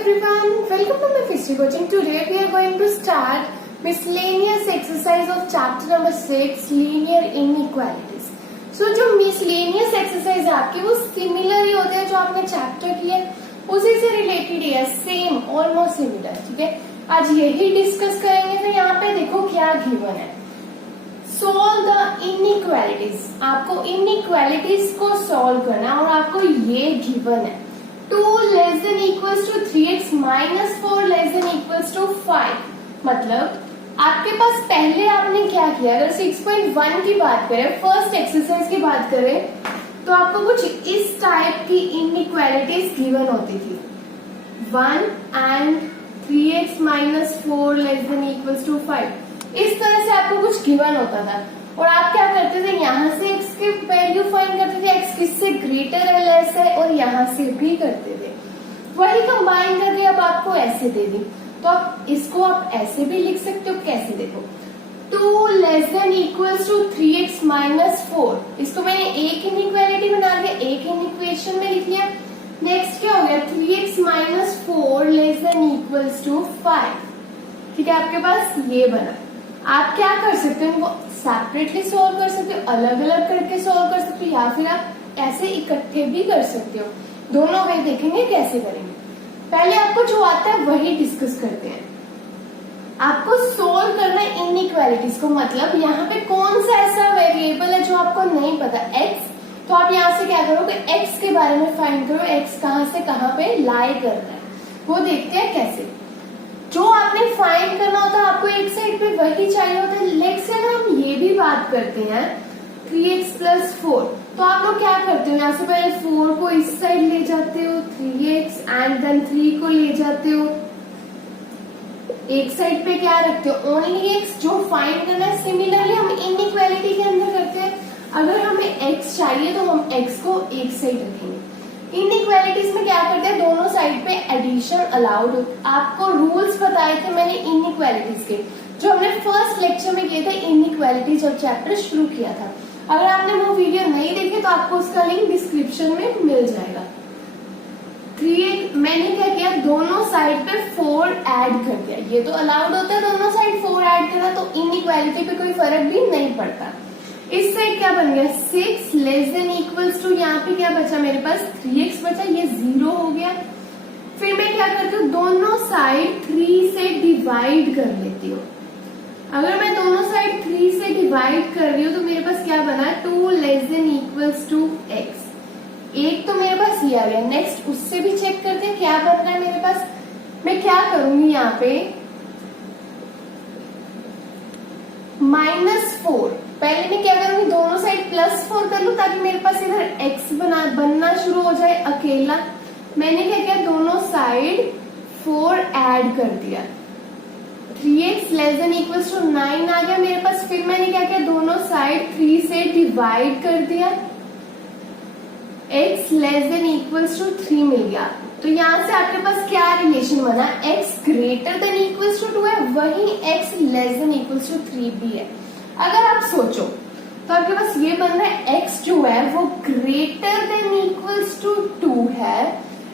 everyone, welcome to my Physics coaching. Today we are going to start miscellaneous exercise of chapter number 6 linear inequalities. So जो miscellaneous exercise है आपकी वो similar ही होते हैं जो आपने chapter की है उसी से related ही है, same, almost similar. ठीक है, आज यही discuss करेंगे. तो यहाँ पे देखो क्या given है. Solve the inequalities. आपको inequalities को solve करना और आपको ये given है 2 less than equals to 3x minus 4 less than equals to 5. मतलब आपके पास पहले आपने क्या किया, अगर 6.1 की बात करें, फर्स्ट एक्सरसाइज की बात करें, तो आपको कुछ इस टाइप की इनइक्वालिटीज गिवन होती थी 1 and 3x minus 4 less than equals to 5. इस तरह से आपको कुछ गिवन होता था और आप क्या करते थे, यहाँ से x की वैल्यू फाइंड करते थे, x किससे ग्रेटर है लेस है, और यहाँ से भी करते थे. वही कंबाइन करके अब आपको ऐसे दे दी, तो आप इसको आप ऐसे भी लिख सकते हो. कैसे देखो, 2 less than equals to 3x minus 4. इसको मैंने एक इनइक्वालिटी बना के एक इक्वेशन में लिख लिया. नेक्स्ट क्या हो गया, 3x minus 4 less than equals to 5. ठीक है, आपके पास ये बना. आप क्या कर सकते हो, इनको सेपरेटली सॉल्व कर सकते हो, अलग अलग करके सॉल्व कर सकते हो, या फिर आप ऐसे इकट्ठे भी कर सकते हो. दोनों वे देखेंगे कैसे करेंगे. पहले आपको जो आता है वही डिस्कस करते हैं. आपको सोल्व करना है इनइक्वालिटीज को. मतलब यहाँ पे कौन सा ऐसा वेरिएबल है जो आपको नहीं पता, x, तो आप यहाँ से क्या करोगे, x के बारे में फाइंड करो, x कहाँ से कहाँ पे लाई कर रहा है, वो देखते हैं कैसे. जो आपने फाइंड करना होता है आपको एक साइड पे वही चाहिए होता है. लेट्स से अगर हम ये भी बात करते हैं 3x प्लस 4, तो आप लोग क्या करते हो, यहाँ से पहले 4 को इस साइड ले जाते हो, 3x एंड देन 3 को ले जाते हो, एक साइड पे क्या रखते हो, ओनली x. जो फाइंड करना है सिमिलरली हम इनइक्वालिटी के अंदर करते हैं. अगर हमें x चाहिए तो हम x को एक साइड रखेंगे. इनइक्वालिटीज में क्या करते हैं, दोनों साइड पे एडिशन अलाउड. आपको रूल्स बताए थे मैंने इनइक्वालिटीज के, जो हमने फर्स्ट लेक्चर में किए थे इनइक्वालिटीज और चैप्टर शुरू किया था. अगर आपने वो वीडियो नहीं देखे तो आपको उसका लिंक डिस्क्रिप्शन में मिल जाएगा. मैंने क्या किया, दोनों साइड पे 4 ऐड कर दिया. ये तो अलाउड होता है दोनों साइड 4 ऐड करना, तो इनइक्वालिटी पे कोई फर्क भी नहीं पड़ता. इस साइड क्या बन गया, 6 लेस देन इक्वल्स टू, यहाँ पे क्या बचा मेरे पास, 3x बचा, ये 0 हो गया. फिर मैं क्या करती हूँ, दोनों साइड 3 से डिवाइड कर लेती हूँ. अगर मैं दोनों साइड 3 से डिवाइड कर रही हूँ तो मेरे पास क्या बना, 2 less than equals to x. एक तो मेरे पास ये आ गया. नेक्स्ट उससे भी चेक करते हैं क्या बन रहा है मेरे पास. मैं क्या करूंगी, यहाँ पे -4. पहले मैं क्या करूंगी, दोनों साइड +4 कर लूं ताकि मेरे पास इधर x बनना शुरू हो जाए अकेला. मैंने क्या किया, दोनों साइड 4 ऐड कर दिया. 3x less than equals to 9 आ गया मेरे पास. फिर मैंने क्या किया, दोनों साइड 3 से डिवाइड कर दिया. x less than equals to 3 मिल गया. तो यहाँ से आपके पास क्या रिलेशन बना, x greater than equals to 2 है, वही x less than equals to 3 भी है. अगर आप सोचो तो आपके पास ये बन रहा है, x जो है वो ग्रेटर देन इक्वल्स टू 2 है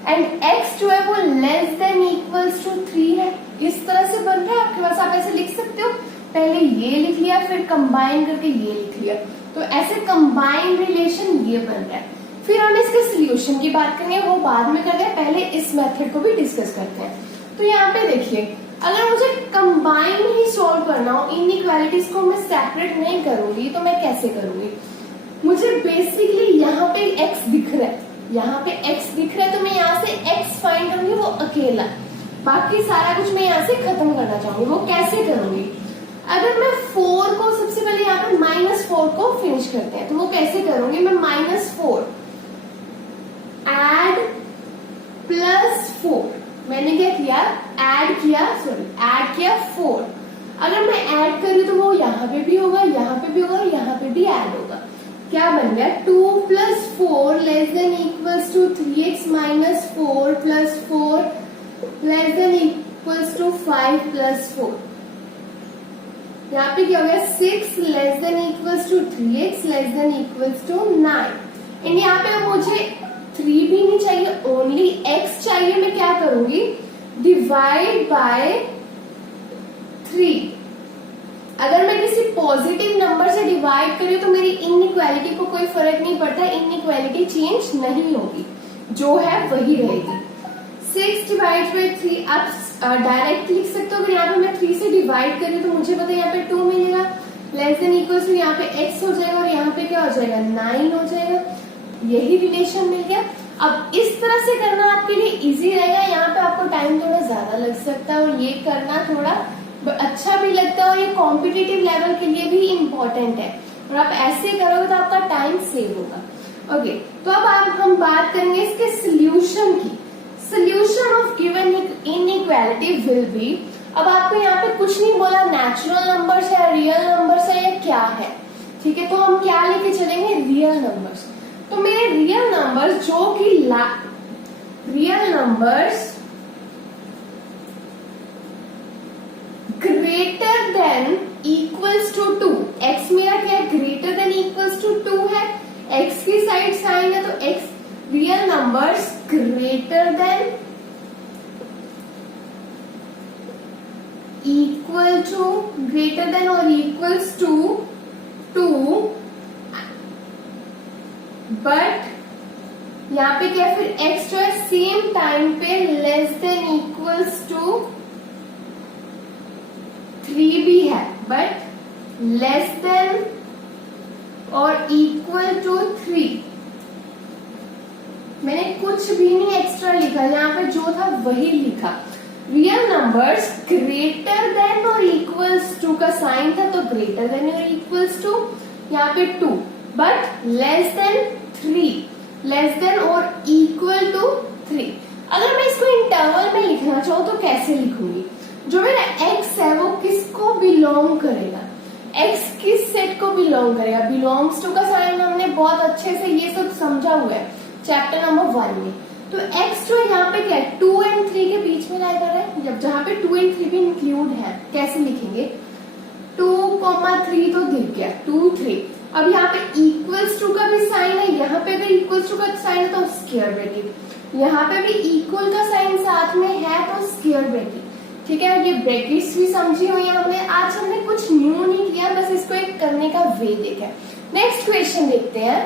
एंड x जो है वो लेस देन इक्वल्स टू 3 है. इस तरह से बन रहा है आपके पास. आप ऐसे लिख सकते हो, पहले ये लिख लिया फिर कंबाइन करके ये लिख लिया, तो ऐसे कंबाइन रिलेशन ये बन रहा है. फिर हम इसके सोल्यूशन की बात करेंगे, वो बाद में करते हैं. पहले इस मेथड को भी डिस्कस करते हैं. तो यहाँ पे देखिए, अगर मुझे कंबाइन ही सॉल्व करना हो, इनइक्वालिटीज को मैं सेपरेट नहीं करूंगी, तो मैं कैसे करूंगी. मुझे बेसिकली यहाँ पे x दिख रहा है, यहाँ पे x दिख रहा है, तो मैं यहाँ से x फाइंड करूंगी, वो अकेला. बाकी सारा कुछ मैं यहाँ से खत्म करना चाहूंगी. वो कैसे करूंगी, अगर मैं 4 को सबसे पहले यहाँ पे -4 को फिनिश करते हैं, तो वो कैसे करूंगी, मैं -4 ऐड +4. मैंने क्या किया, ऐड किया 4. अगर मैं ऐड करूँ तो वो यहाँ पे भी होगा, यहाँ पे भी होगा, यहाँ पे भी ऐड होगा. क्या बन गया, 2 + 4 less than equals to 3x minus 4 + 4 less than equals to 5 + 4. यहाँ पे क्या हो गया, 6 less than equals to 3x less than equals to 9. And यहाँ पे मुझे 3 भी नहीं चाहिए, ओनली x चाहिए. मैं क्या करूंगी, डिवाइड बाय 3। अगर मैं किसी पॉजिटिव नंबर से डिवाइड करूं तो मेरी इनइक्वालिटी को कोई फर्क नहीं पड़ता, इनइक्वालिटी चेंज नहीं होगी, जो है वही रहेगी। 6 डिवाइड बाय 3 आप डायरेक्ट लिख सकते हो। अगर यहाँ पे मैं 3 से डिवाइड करूँ तो मुझे पता है यहाँ पे 2 मिलेगा, लेस देन इक्वल टू यहाँ पे x हो जाएगा और यहाँ पे क्या हो जाएगा 9 हो जाएगा। यही रिलेशन मिल गया। अब इस तरह से करना आपके लिए इजी रहेगा। यहाँ पे आपको टाइम थोड़ा ज्यादा लग सकता है और ये करना थोड़ा अच्छा भी लगता है और ये कॉम्पिटिटिव लेवल के लिए भी इम्पोर्टेंट है, और आप ऐसे करोगे तो आपका टाइम सेव होगा। ओके, तो अब हम बात करेंगे इसके सोल्यूशन की। Solution of given inequality will be, अब आपको यहाँ पे कुछ नहीं बोला नेचुरल नंबर्स है, रियल नंबर्स है, या क्या है, ठीक है। तो हम क्या लेके चलेंगे, रियल नंबर्स। तो मेरे रियल नंबर्स जो कि real numbers greater than equals to 2। X मेरा क्या है, ग्रेटर देन इक्वल्स टू 2 है, एक्स की साइड साइन है, तो x real numbers greater than equal to, greater than और इक्वल्स टू 2, बट यहाँ पे क्या फिर x जो है सेम टाइम पे लेस देन इक्वल्स टू 3 भी है, बट लेस देन और इक्वल टू 3। मैंने कुछ भी नहीं एक्स्ट्रा लिखा, यहाँ पे जो था वही लिखा। रियल नंबर्स ग्रेटर देन और इक्वल्स टू का साइन था, तो ग्रेटर देन और इक्वल्स टू यहाँ पे 2, but less then 3, less than और इक्वल टू 3। अगर मैं इसको इंटरवल में लिखना चाहूँ तो कैसे लिखूंगी, जो मेरा x है वो किसको बिलोंग करेगा, x किस सेट को बिलोंग करेगा, बिलोंग्स टू का साइन हमने बहुत अच्छे से ये सब समझा हुआ है चैप्टर नंबर 1 में। तो x जो यहाँ पे क्या है 2 और 3 के बीच में लाया है, जब जहाँ पे 2 और 3 भी इंक्लूड है, कैसे लिखेंगे 2,3 तो दिख गया 2 3। अब यहाँ पे इक्वल्स टू का भी साइन है, यहाँ पे अगर इक्वल्स टू का साइन है तो स्क्वायर ब्रैकेट, यहाँ पे भी इक्वल का साइन साथ में है तो स्क्वायर ब्रैकेट, ठीक है। ये ब्रैकेट्स भी समझी हुई है हमने। आज हमने कुछ न्यू नहीं किया, बस इसको एक करने का वे देखा। नेक्स्ट क्वेश्चन देखते हैं,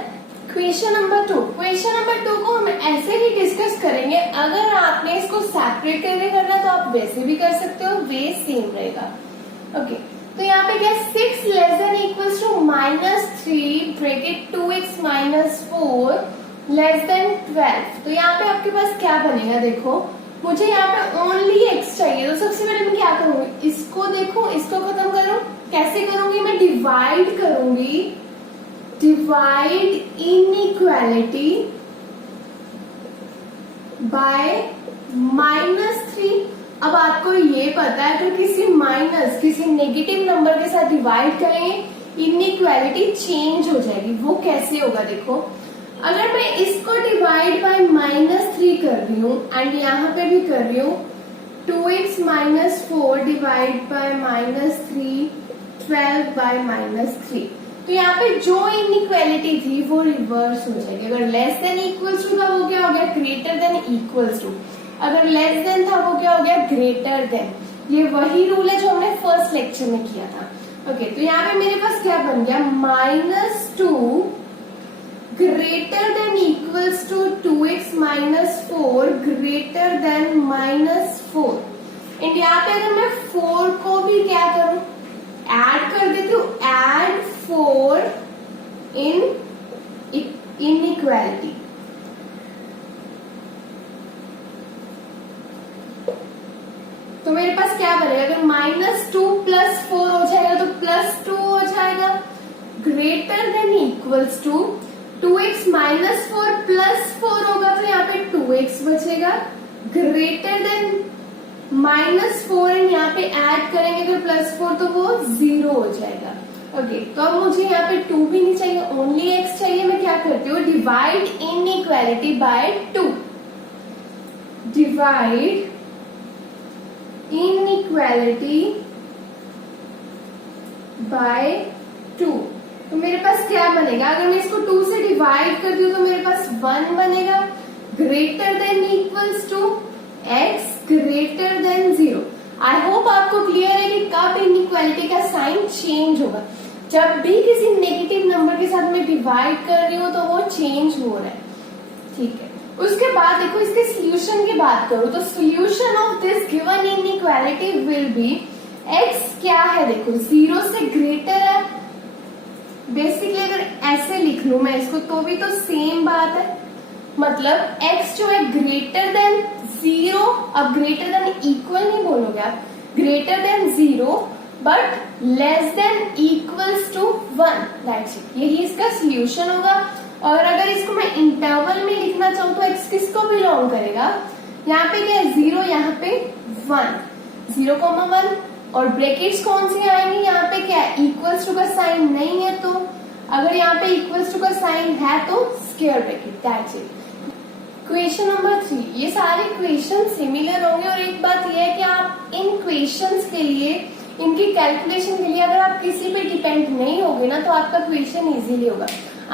क्वेश्चन नंबर 2। क्वेश्चन नंबर 2 को हम ऐसे ही डिस्कस करेंगे। अगर आपने इसको सेपरेट करके करना तो आप वैसे भी कर सकते हो, वे सेम रहेगा। ओके, तो यहाँ पे क्या 6 less than equals to -3 bracket 2x minus 4 less than 12। तो यहाँ पे आपके पास क्या बनेगा, देखो मुझे यहाँ पे ओनली x चाहिए, तो सबसे पहले मैं क्या करूंगी, इसको देखो, इसको खत्म करूं। कैसे करूंगी, मैं डिवाइड करूंगी, डिवाइड इनइक्वालिटी बाय -3। अब आपको ये पता है अगर किसी नेगेटिव नंबर के साथ डिवाइड करेंगे इनइक्वालिटी चेंज हो जाएगी। वो कैसे होगा, देखो अगर मैं इसको डिवाइड बाय -3 कर रही हूँ एंड यहाँ पे भी कर रही हूँ 2x minus 4 divide by -3 12 bye -3, तो यहाँ पे जो इनइक्वालिटी थी वो रिवर्स हो जाएगी। अगर लेस देन इक्वल्स टू था वो क्या हो गया, ग्रेटर देन इक्वल्स टू। अगर लेस देन था वो क्या हो गया, ग्रेटर देन। ये वही रूल है जो हमने फर्स्ट लेक्चर में किया था। ओके, तो यहाँ पे मेरे पास क्या बन गया, -2 greater than equals to 2x minus 4 greater than -4। And यहाँ पे अगर मैं 4 को भी क्या करूं, ऐड कर देती हूँ, ऐड 4 इन इनइक्वालिटी। तो मेरे पास क्या बनेगा, अगर -2 + 4 हो जाएगा तो +2 हो जाएगा, greater than equals to 2x minus 4 + 4 होगा तो यहाँ पे 2x बचेगा, ग्रेटर देन -4 एंड यहाँ पे ऐड करेंगे तो +4 तो वो 0 हो जाएगा। ओके, तो अब मुझे यहाँ पे 2 भी नहीं चाहिए, ओनली x चाहिए। मैं क्या करती हूँ, divide inequality by 2, divide inequality by 2। तो मेरे पास क्या बनेगा, अगर मैं इसको 2 से डिवाइड करती हूँ तो मेरे पास 1 बनेगा, greater than equals to x greater inequality का साइन चेंज होगा। जब भी किसी नेगेटिव नंबर के साथ मैं डिवाइड कर रही हूँ तो वो चेंज हो रहा है, ठीक है। उसके बाद देखो इसके सोल्यूशन की बात करूँ तो solution of this given inequality will be x क्या है, देखो 0 से ग्रेटर है। बेसिकली अगर ऐसे लिख लू मैं इसको तो भी तो सेम बात है, मतलब x जो है ग्रेटर देन 0, अब ग्रेटर देन इक्वल नहीं बोलोगे आप, greater than 0 but less than equals to 1, that's it. यही इसका सोल्यूशन होगा। और अगर इसको मैं इंटरवल में लिखना चाहूँ तो x किसको बिलोंग करेगा, यहाँ पे क्या है 0, यहाँ पे 1, 0,1 और ब्रैकेट्स कौन सी आएंगी, यहाँ पे क्या है इक्वल्स टू का साइन नहीं है, तो अगर यहाँ पे इक्वल्स टू का साइन है तो square bracket, that's it. Question number 3, ये सारे क्वेश्चन सिमिलर होंगे और एक बात यह है कि आप इन क्वेश्चंस के लिए, इनकी कैलकुलेशन के लिए अगर आप किसी पे डिपेंड नहीं होगे ना तो आपका क्वेश्चन इजीली होगा।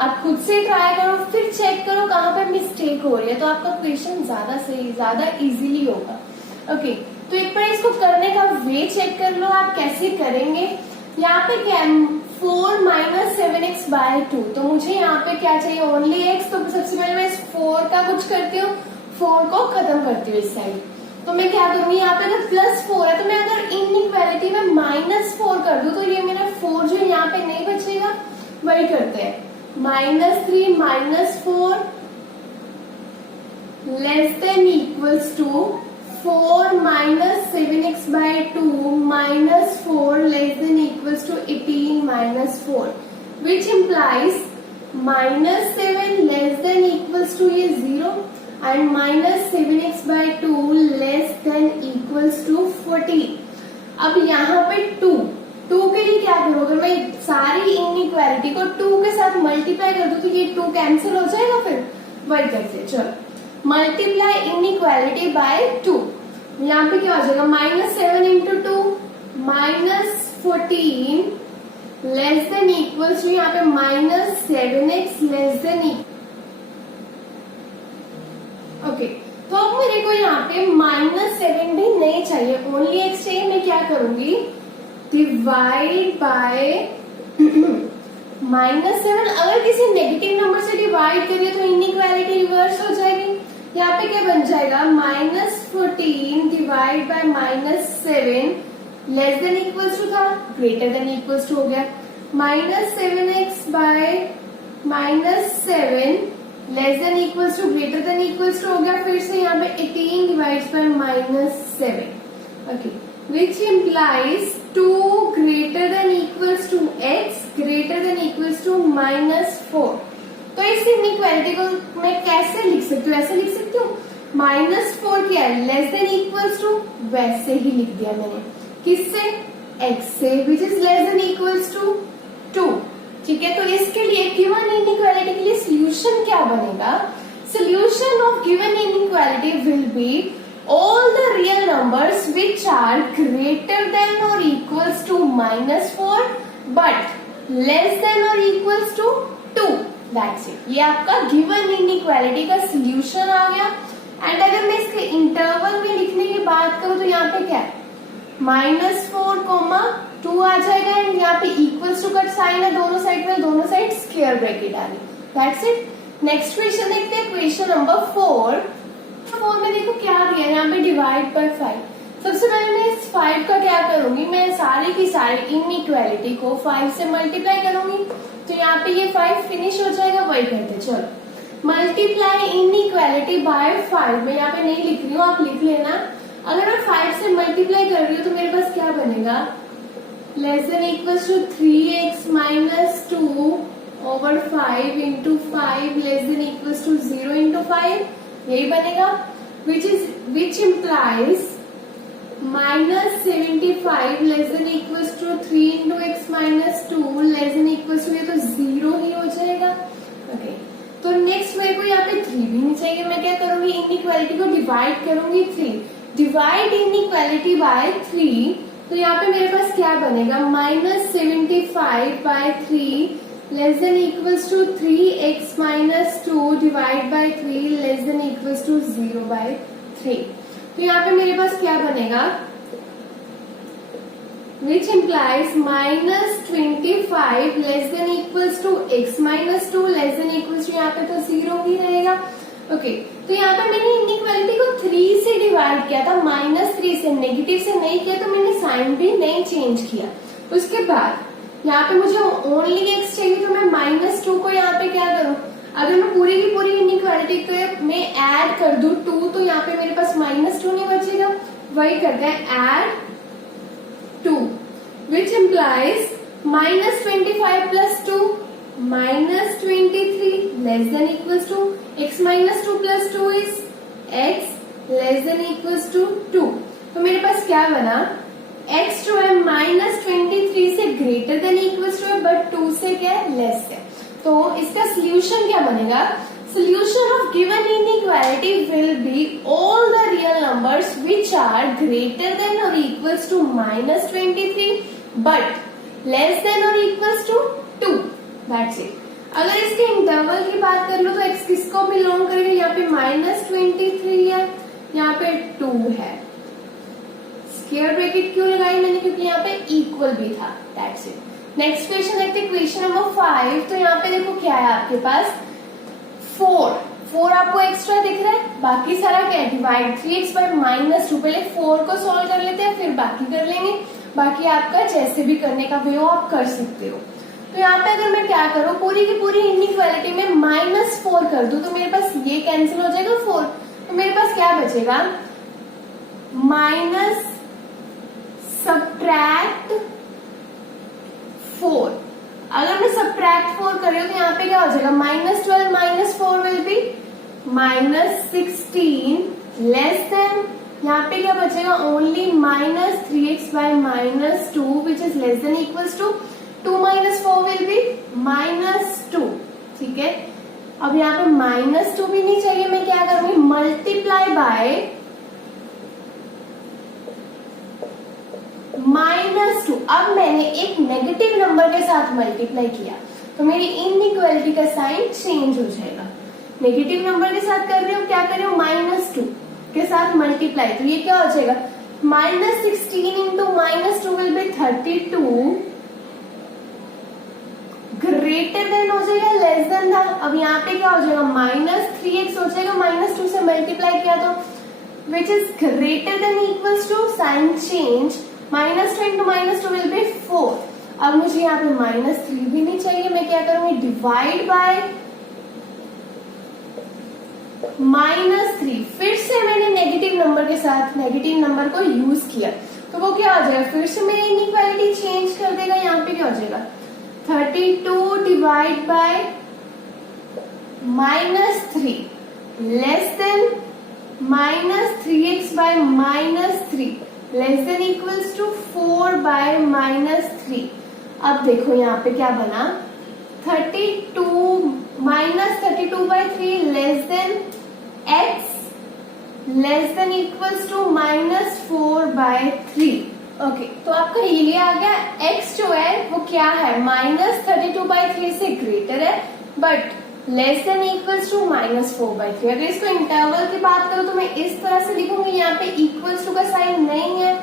आप खुद से ट्राई करो, फिर चेक करो कहाँ पे मिस्टेक हो रही है, तो आपका क्वेश्चन ज्यादा सही, ज्यादा इजीली होगा। ओके, तो एक बार इसको करने का वे चेक कर लो आप कैसे करेंगे। यहाँ पे क्या है 4 - 7x बाय 2, तो मुझे यहाँ पे क्या चाहिए ओनली x, तो सबसे पहले मैं इस 4 का कुछ करती हूँ, 4 को खत्म करती हूँ इस साइड। तो मैं क्या करूंगी, यहाँ पे तो +4 है तो मैं अगर इनइक्वालिटी में -4 कर दूं तो ये मेरा 4 जो यहाँ पे नहीं बचेगा, वही करते हैं -3 - 4 less than equals to 4 - 7x by 2 -4 less than equals to 18 - 4, which implies -7 less than equals to ये 0 and -7x by 2 less than equals to 14। अब यहाँ पे 2 के लिए क्या करूँ, अगर मैं सारी इनइक्वालिटी को 2 के साथ मल्टीप्लाई कर दूं तो ये 2 कैंसिल हो जाएगा, फिर वही करते हैं। चलो मल्टीप्लाई इनइक्वालिटी बाय 2, यहाँ पे क्या हो जाएगा -7 × 2 -14 लेस देन इक्वल्स टू यहाँ पे -7x लेस देन ओके। तो अब मेरे को यहाँ पे -7 भी नहीं चाहिए, ओनली x चाहिए। मैं क्या करूंगी, डिवाइड बाय -7। अगर किसी नेगेटिव नंबर से डिवाइड करिए तो इनइक्वालिटी रिवर्स हो जाएगी। यहाँ पे क्या बन जाएगा -14 divide by -7 less than equals to था, ग्रेटर देन इक्वल्स टू हो गया, -7x by -7 less than equals to greater than equals to हो गया। फिर से यहाँ पे 18 divides by -7, okay, which implies 2 greater than equals to x greater than equals to -4। तो इस इनइक्वालिटी को मैं कैसे लिख सकती हूँ, ऐसे लिख सकती हूँ -4 क्या है लेस देन इक्वल्स टू, वैसे ही लिख दिया मैंने, किससे x से, which is less than equals to 2, ठीक है। तो इसके लिए गिवन इनइक्वालिटी के लिए सोल्यूशन क्या बनेगा, solution of given inequality will be all the real numbers which are greater than or equals to -4 but less than or equals to 2, that's it। ये आपका गिवन इनइक्वालिटी का सोल्यूशन आ गया। And अगर मैं इसके इंटरवल में लिखने की बात करूं तो यहाँ पे क्या है -4, 2 आ जाएगा एंड यहाँ पे इक्वल्स टू का साइन है दोनों साइड में, दोनों साइड स्क्वायर ब्रैकेट आ गई, दैट्स इट। नेक्स्ट क्वेश्चन देखते हैं, क्वेश्चन नंबर 4 में देखो क्या दिया, यहाँ पे डिवाइड बाय 5। सबसे पहले मैं इस 5 का क्या करूंगी, मैं सारी की सारी इनइक्वालिटी को 5 से मल्टीप्लाई करूंगी, तो यहाँ पे ये 5 फिनिश हो जाएगा, वही करते चलो मल्टीप्लाई इनइक्वालिटी बाय 5। मैं यहाँ पे नहीं लिख रही हूँ, आप लिख लेना। अगर मैं 5 से मल्टीप्लाई कर रही हूँ तो मेरे पास क्या बनेगा, less than equals to 3x - 2 over 5 × 5 less than equals to 0 × 5, यही बनेगा, which implies -75 less than equals to 3 × x - 2 less than equals to, ये तो 0 ही हो जाएगा, ओके। तो नेक्स्ट मेरे को यहाँ पे 3 भी नहीं चाहिए, मैं क्या करूंगी इनइक्वालिटी को डिवाइड करूंगी 3, डिवाइड इनइक्वालिटी बाय 3, तो यहाँ पे मेरे पास क्या बनेगा -75 by 3 less than equals to 3x - 2 divide by 3 less than equals to 0 by 3। तो यहाँ पे मेरे पास क्या बनेगा which implies -25 less than equals to x minus 2 less than equals to, यहाँ पे तो 0 ही रहेगा। ओके, तो यहाँ पे मैंने इनइक्वालिटी को 3 से डिवाइड किया था, -3 से, नेगेटिव से नहीं किया, तो मैंने साइन भी नहीं चेंज किया। उसके बाद यहाँ पे मुझे ओनली x चाहिए, तो मैं -2 को यहाँ पे क्या करूं, अगर मैं पूरी की पूरी इनइक्वालिटी को मैं ऐड कर दूं 2, तो यहाँ पे मेरे पास -2 नहीं बचेगा। वही करते हैं, add 2, which implies -25 plus 2 -23 less than equals to x minus 2 plus 2 is x less than equals to 2। तो मेरे पास क्या बना, x जो है -23 से ग्रेटर देन इक्वल्स टू है, बट 2 से क्या है, लेस है। तो इसका सोल्यूशन क्या बनेगा, solution of given inequality will be all the real numbers which are greater than or equals to -23 but less than or equals to 2। That's it। अगर इसके इंटरवल की बात कर लो तो x किसको बिलोंग करेगा, यहाँ पे -23 है, यहाँ पे 2 है। स्क्वायर ब्रैकेट क्यों लगाई मैंने, क्योंकि यहाँ पे इक्वल भी था। That's it। नेक्स्ट क्वेश्चन देखते हैं, क्वेश्चन नंबर 5। तो यहाँ पे देखो क्या है आपके पास, 4 आपको एक्स्ट्रा दिख रहा है, बाकी सारा क्या है, डिवाइड 3x बाय -2। पहले 4 को सॉल्व कर लेते हैं, फिर बाकी कर लेंगे। बाकी आपका जैसे भी करने का वे हो आप कर सकते हो। तो यहाँ पे अगर मैं क्या करूँ, पूरी की पूरी इनइक्वालिटी में -4 कर दूं, तो मेरे पास ये कैंसिल हो जाएगा 4, तो मेरे पास क्या बचेगा, माइनस सब्ट्रैक्ट 4। अगर मैं सब्ट्रैक्ट 4 कर रही हूँ तो यहाँ पे क्या हो जाएगा, -12 minus 4 will be -16 less than, यहाँ पे क्या बचेगा, only -3x by -2 which is less than equals to 2 minus 4 will be -2। ठीक है, अब यहाँ पे -2 भी नहीं चाहिए, मैं क्या करूंगी, मल्टीप्लाई बाय -2। अब मैंने एक नेगेटिव नंबर के साथ मल्टीप्लाई किया तो मेरी इनइक्वालिटी का साइन चेंज हो जाएगा। नेगेटिव नंबर के साथ कर रही हूँ, क्या कर रही हूँ, -2 के साथ मल्टीप्लाई, तो ये क्या हो जाएगा, -16 into -2 will B 32 greater than हो जाएगा लेस देन था। अब यहाँ पे क्या हो जाएगा, -3x हो जाएगा, -2 से मल्टीप्लाई किया तो which is greater than equals to, sign change, -2 into -2 will be 4। अब मुझे यहाँ पे -3 भी नहीं चाहिए, मैं क्या करूंगी, डिवाइड बाय -3। फिर से मैंने नेगेटिव नंबर के साथ नेगेटिव नंबर को यूज किया तो वो क्या हो जाएगा, फिर से मेरी इनइक्वालिटी चेंज कर देगा। यहाँ पे क्या हो जाएगा, 32 divide by -3 less than -3x by -3 less than equals to 4 by -3। अब देखो यहाँ पे क्या बना, 32 by 3 less than x less than equals to -4 by 3। Okay, तो आपका ये आ गया, x जो है वो क्या है, -32 बाय 3 से ग्रेटर है but less than equals to -4 by 3। अगर इसको इंटरवल की बात करूं तो मैं इस तरह से लिखूंगी, यहाँ पे इक्वल्स टू का साइन नहीं है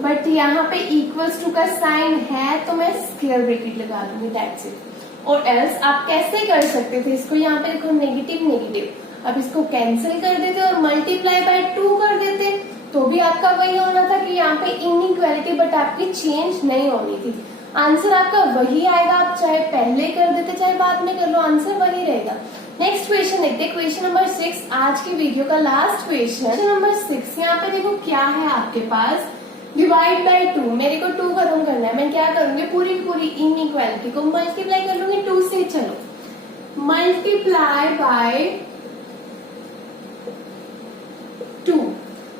बट यहाँ पे इक्वल्स टू का साइन है, तो मैं स्क्वायर ब्रैकेट लगा दूंगी, दैट्स इट। और एल्स आप कैसे कर सकते थे इसको, यहाँ पे देखो नेगेटिव नेगेटिव, अब इसको कैंसिल कर देते और मल्टीप्लाई बाय 2 कर देते तो भी आपका वही होना था कि यहाँ पे इनइक्वालिटी बट आपकी चेंज नहीं होनी थी। आंसर आपका वही आएगा, आप चाहे पहले कर देते चाहे बाद में कर लो, आंसर वही रहेगा। नेक्स्ट क्वेश्चन देखते हैं, क्वेश्चन नंबर 6, आज की वीडियो का लास्ट क्वेश्चन नंबर 6। यहाँ पे देखो क्या है आपके पास, डिवाइड बाय 2। मेरे को 2 खत्म करना है, मैं क्या करूंगी, पूरी पूरी इनइक्वालिटी को मल्टीप्लाई कर लूंगी 2 से। चलो मल्टीप्लाई बाय 2,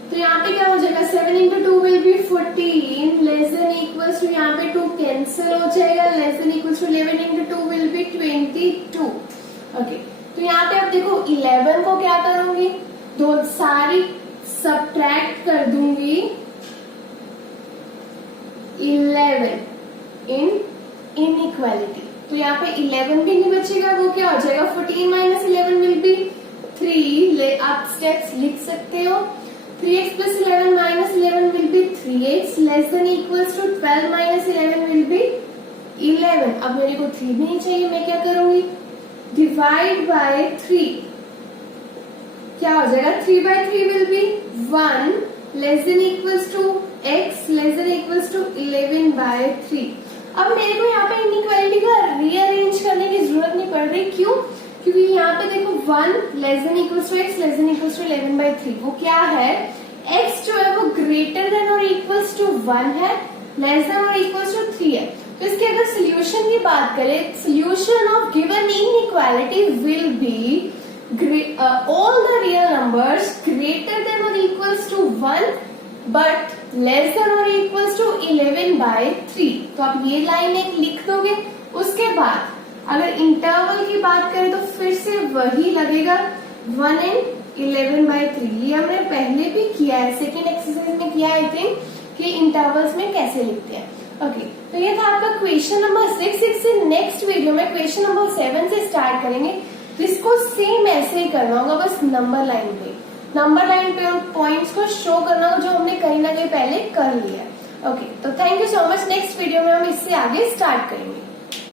तो यहाँ पे क्या हो जाएगा, 7 into 2 will be 14 less than equals to, यहाँ पे 2 कैंसिल हो जाएगा, less than equals to 11 into 2 will be 22। Okay, तो यहाँ पे अब देखो 11 को क्या करूंगी, दो सारी सब्ट्रैक्ट कर दूंगी 11 इन इनइक्वालिटी, तो यहाँ पे 11 भी नहीं बचेगा, वो क्या हो जाएगा, 14 माइनस 11 विल बी 3। आप स्टेप्स लिख सकते हो। 3x plus 11 minus 11 will be 3x less than equals to 12 minus 11 will be 11. अब मेरे को 3 भी नहीं चाहिए, मैं क्या करूंगी, डिवाइड बाय 3, क्या हो जाएगा, 3 by 3 will be 1 less than equals to x less than equals to 11 by 3. अब मेरे को यहाँ पे इनइक्वालिटी का रीअरेंज करने की जरूरत नहीं पड़ रही, क्यों, क्योंकि यहाँ पे देखो 1 less than equals to x less than equals to 11 by 3, वो क्या है, x जो है वो ग्रेटर देन और इक्वल्स टू 1 है, लेस देन और इक्वल्स टू 3 है। तो इसके अगर सोल्यूशन की बात करें, solution of given inequality will be all the real numbers greater than or equals to 1 but less than or equals to 11 by 3। तो आप ये लाइन एक लिख दोगे। उसके बाद अगर इंटरवल की बात करें तो फिर से वही लगेगा 1 and 11 by 3। ये हमने पहले भी किया है, सेकेंड एक्सरसाइज में किया आई थिंक, कि इंटरवल्स में कैसे लिखते हैं। ओके, तो ये था आपका क्वेश्चन नंबर 6। इससे नेक्स्ट वीडियो में क्वेश्चन नंबर 7 से स्टार्ट करेंगे, जिसको सेम ऐसे ही करना होगा, बस नंबर लाइन पे पॉइंट्स को शो करना होगा, जो हमने कहीं ना कहीं पहले कर लिया है। ओके, तो thank you so much. Next video में हम इससे आगे स्टार्ट करेंगे।